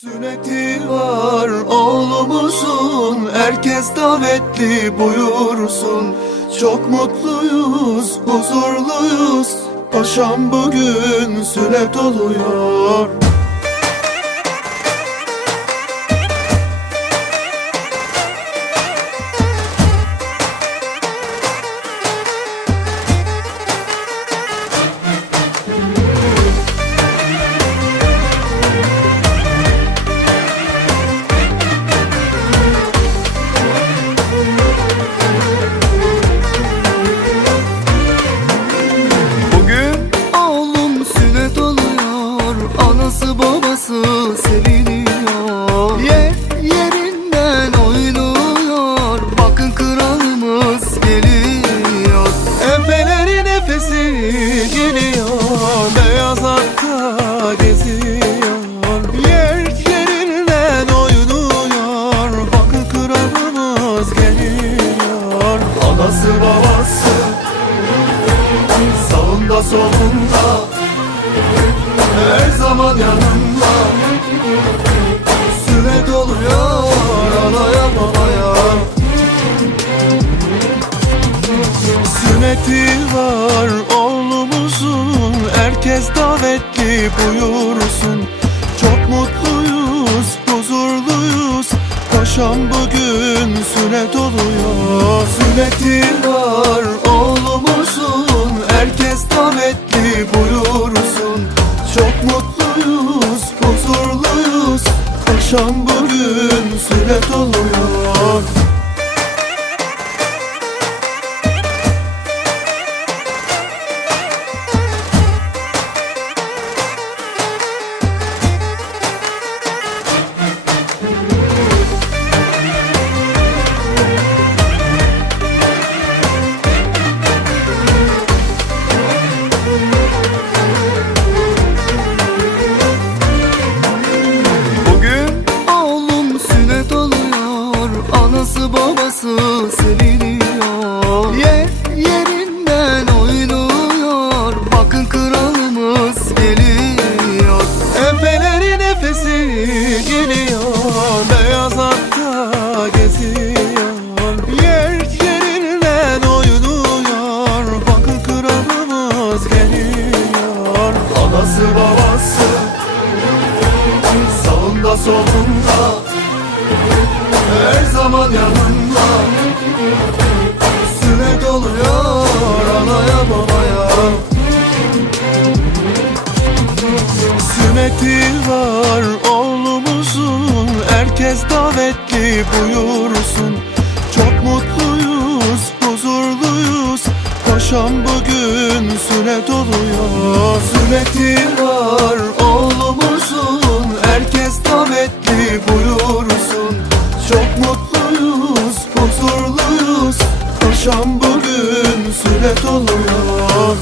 Sünneti var oğlumuzun. Herkes davetli buyursun. Çok mutluyuz, huzurluyuz. Paşam bugün sünnet oluyor. Geliyor Beyaz atta geziyor. Yer yerinden oynuyor Bakın kralımız geliyor. Anası babası Sağında solunda Her zaman yanında. Sünnet oluyor Anaya babaya. Sünneti var oğlumuzun Herkes davetli buyursun. Çok mutluyuz, huzurluyuz. Paşam bugün sünnet oluyor Sünneti var oğlumuzun. Herkes davetli buyursun. Çok mutluyuz, huzurluyuz. Paşam bugün sünnet oluyor Anası babası seviniyor Yer yerinden oynuyor. Bakın kralımız geliyor. Efelerin nefesi geliyor. Beyaz atta geziyor. Yer yerinden oynuyor. Bakın kralımız geliyor. Anası babası Sağında solunda. Her zaman yanında Süre doluyor anaya babaya. Sünneti var oğlumuzun Herkes davetli buyursun. Çok mutluyuz, huzurluyuz Paşam bugün sünnet oluyor Sünneti var oğlumuzun Herkes davetli buyursun. Çok mutlu Yaşam bugün süret oluyor